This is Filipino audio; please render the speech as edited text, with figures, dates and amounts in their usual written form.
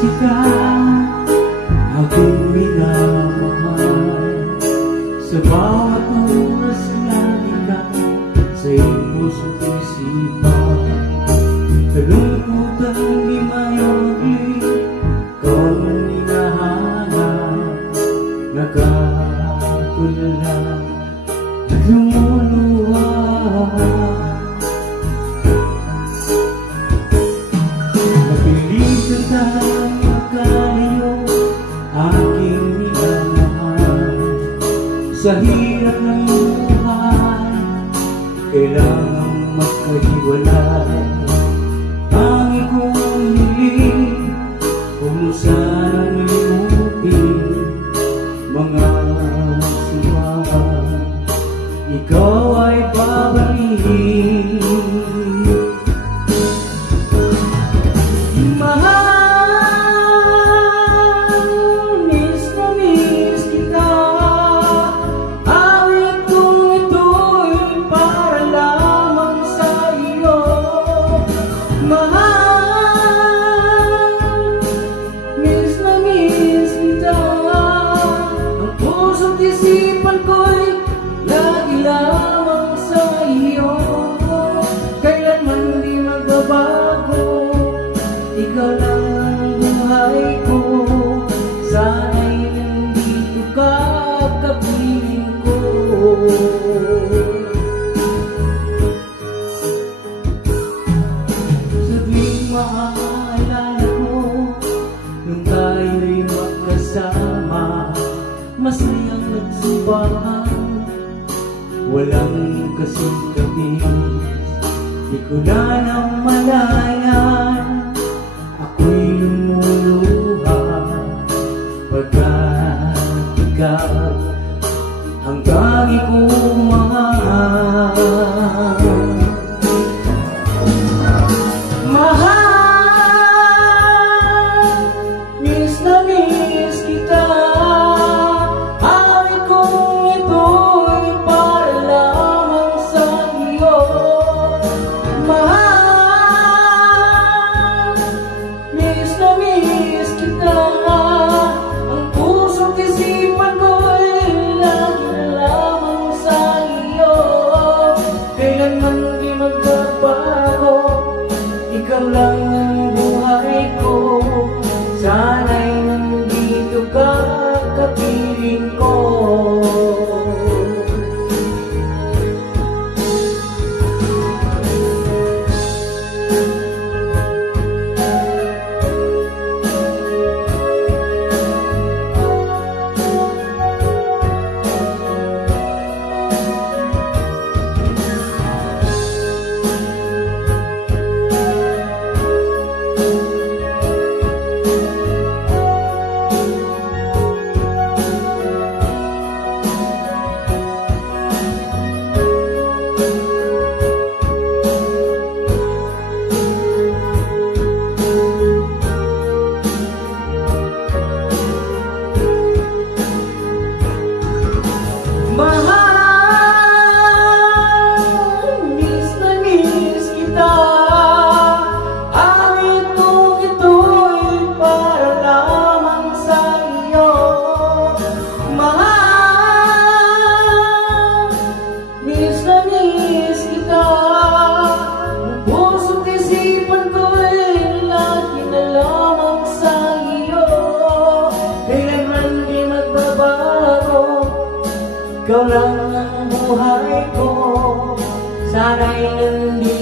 kita, aking minamahal. Sa bawat oras lagi ka sa iyong puso't isipan. Kalungkot ang di mayagli, ikaw ang hinahanap. Nagkatulala at lumuluha. Napilitan tayong magkalayo, aking minamahal. Sa hirap ng buhay, kailangang magkahiwalay. Angin kong hiling, kung saan limutin mga sumahan, ikaw ay babalik. Isipan ko'y lagi lamang sa iyo, kailanman di magbabago. Ikaw lang ang buhay ko, sana'y nandito ka, kapiling ko. Sa tuwing maaalala ko, nung tayo'y magkasama, masayang nagsimbahan, walang kasing tamis. Di ko na namalayan, ako'y lumuluha, pagkat ikaw ang tangi kong mahal. Ikaw lang ang buhay ko, sana'y nandito ka, kapiling ko. Ikaw lang ang buhay ko, sana'y nandito